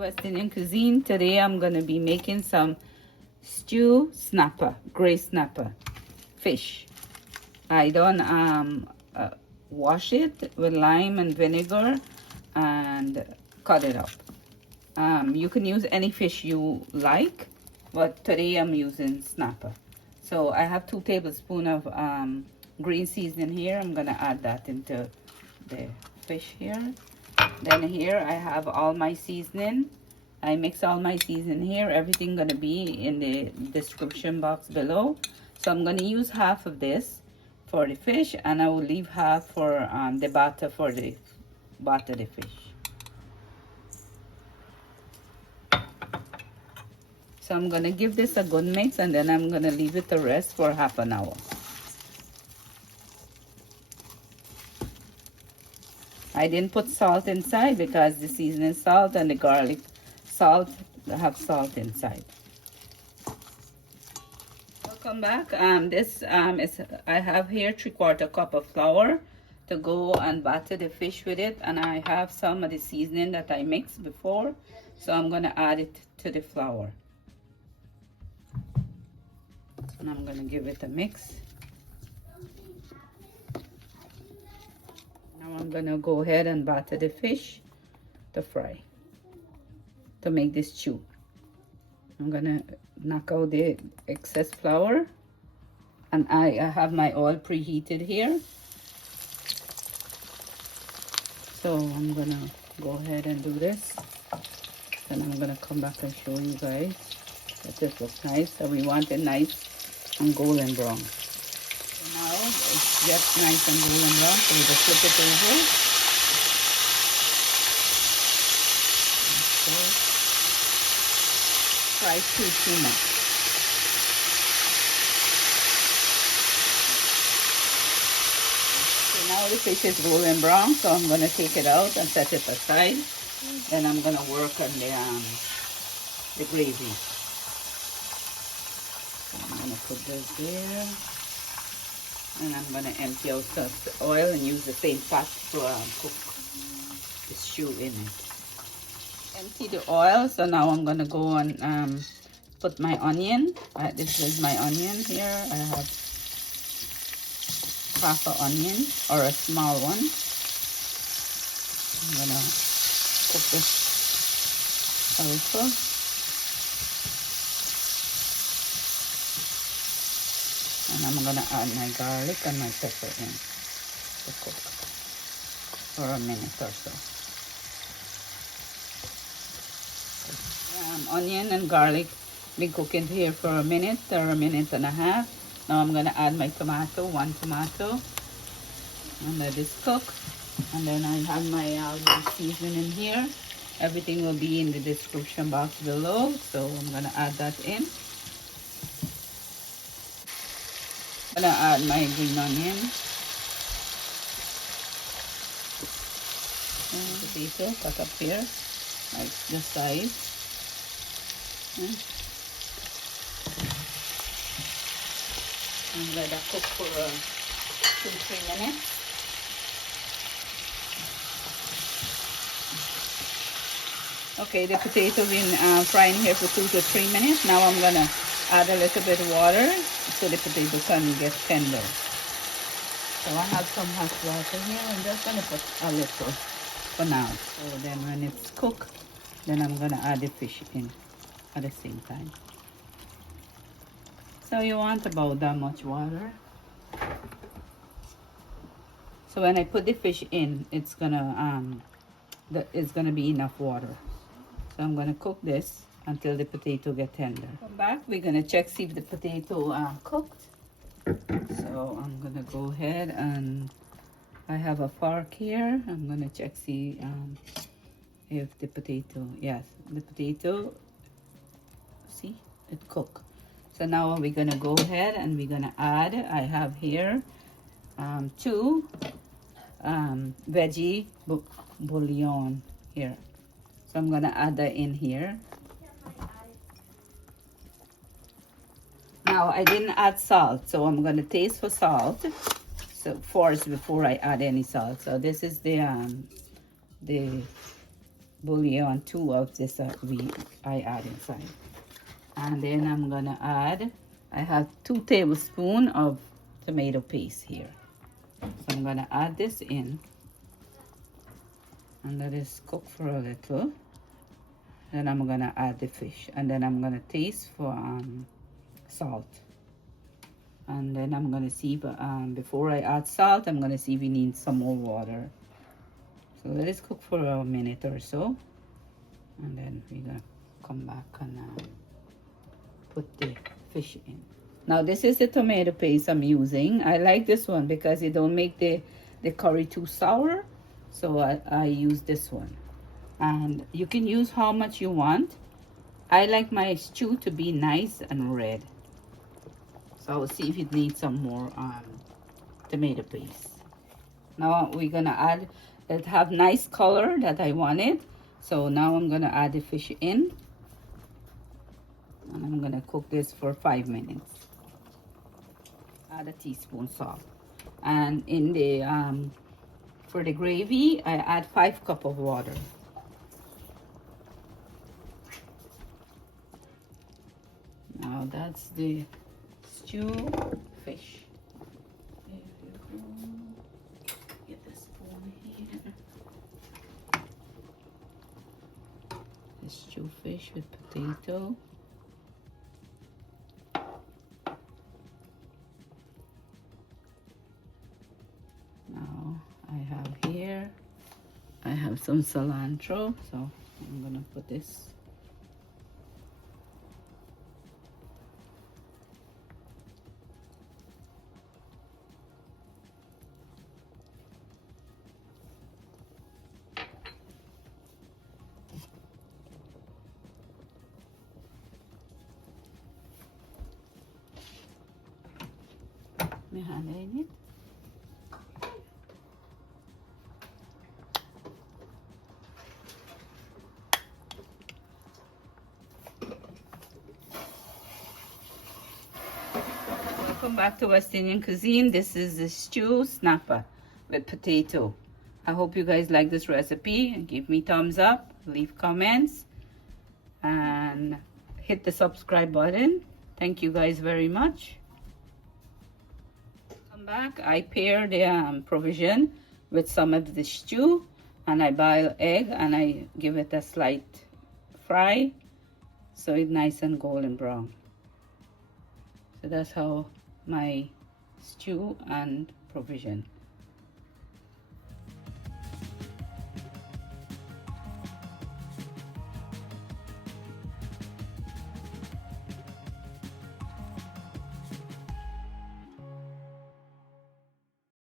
West Indian cuisine. Today I'm gonna be making some stew snapper, gray snapper fish. I don't wash it with lime and vinegar and cut it up. You can use any fish you like, but today I'm using snapper. So I have 2 tablespoons of green seasoning here. I'm gonna add that into the fish here. Then here I have all my seasoning. I mix all my seasoning here. Everything gonna be in the description box below. So I'm gonna use half of this for the fish, and I will leave half for the batter for the batter the fish. So I'm gonna give this a good mix, and then I'm gonna leave it to rest for half an hour. I didn't put salt inside because the seasoning salt and the garlic salt have salt inside. Welcome back. I have here 3/4 cup of flour to go and batter the fish with it, and I have some of the seasoning that I mixed before, so I'm gonna add it to the flour. And I'm gonna give it a mix. Now I'm gonna go ahead and batter the fish to fry, to make this stew. I'm gonna knock out the excess flour, and I have my oil preheated here. So I'm gonna go ahead and do this. Then I'm gonna come back and show you guys that this looks nice. So we want it nice and golden brown. So now it's just nice and golden brown, so we just flip it over. Okay. Fry too much. So now the fish is golden brown, so I'm gonna take it out and set it aside. Then I'm gonna work on the gravy. I'm gonna put this there, and I'm gonna empty out the oil and use the same pot to cook the stew in it. Empty the oil, so now I'm gonna go and put my onion. This is my onion here. I have half an onion, or a small one. I'm gonna cook this also. And I'm gonna add my garlic and my pepper in to cook for a minute or so. Onion and garlic been cooking here for a minute or a minute and a half. Now I'm gonna add my tomato, 1 tomato, and let this cook. And then I have my seasoning here. Everything will be in the description box below, so I'm gonna add that in. I'm gonna add my green onion and potato cut up here, like this size. And let that cook for 2-3 minutes. Okay, the potato been frying here for 2 to 3 minutes. Now I'm gonna add a little bit of water so the potato can get tender. So I have some hot water here. I'm just gonna put a little for now. So then when it's cooked, then I'm gonna add the fish in at the same time. So you want about that much water. So when I put the fish in, it's gonna be enough water. So I'm gonna cook this until the potato get tender. Come back, we're gonna check see if the potato cooked. So I'm gonna go ahead, and I have a fork here. I'm gonna check see if the potato, yes, the potato, see, it cooked. So now we're gonna go ahead and we're gonna add, I have here 2 veggie bouillon here. So I'm gonna add that in here. Now I didn't add salt, so I'm gonna taste for salt. So first, before I add any salt. So this is the bouillon² of this I add inside. And then I'm gonna add, I have 2 tablespoons of tomato paste here. So I'm gonna add this in and let this cook for a little. Then I'm gonna add the fish, and then I'm gonna taste for salt. And then I'm gonna see if, before I add salt, I'm gonna see if we need some more water. So let it cook for a minute or so, and then we're gonna come back and put the fish in. Now this is the tomato paste I'm using. I like this one because it don't make the curry too sour, so I use this one. And you can use how much you want. I like my stew to be nice and red, so I'll see if it needs some more tomato paste. Now we're gonna add it, have nice color that I wanted. So now I'm gonna add the fish in, and I'm gonna cook this for 5 minutes. Add a teaspoon salt, and in the for the gravy I add 5 cups of water. Now that's the stew fish. There you go. Get the spoon here. The stew fish with potato. Now I have some cilantro, so I'm gonna put this. May hand in it. Welcome back to West Indian cuisine. This is the stew snapper with potato. I hope you guys like this recipe. Give me thumbs up, leave comments, and hit the subscribe button. Thank you guys very much. Come back. I pair the provision with some of the stew, and I boil egg and I give it a slight fry so it's nice and golden brown. So that's how my stew and provision.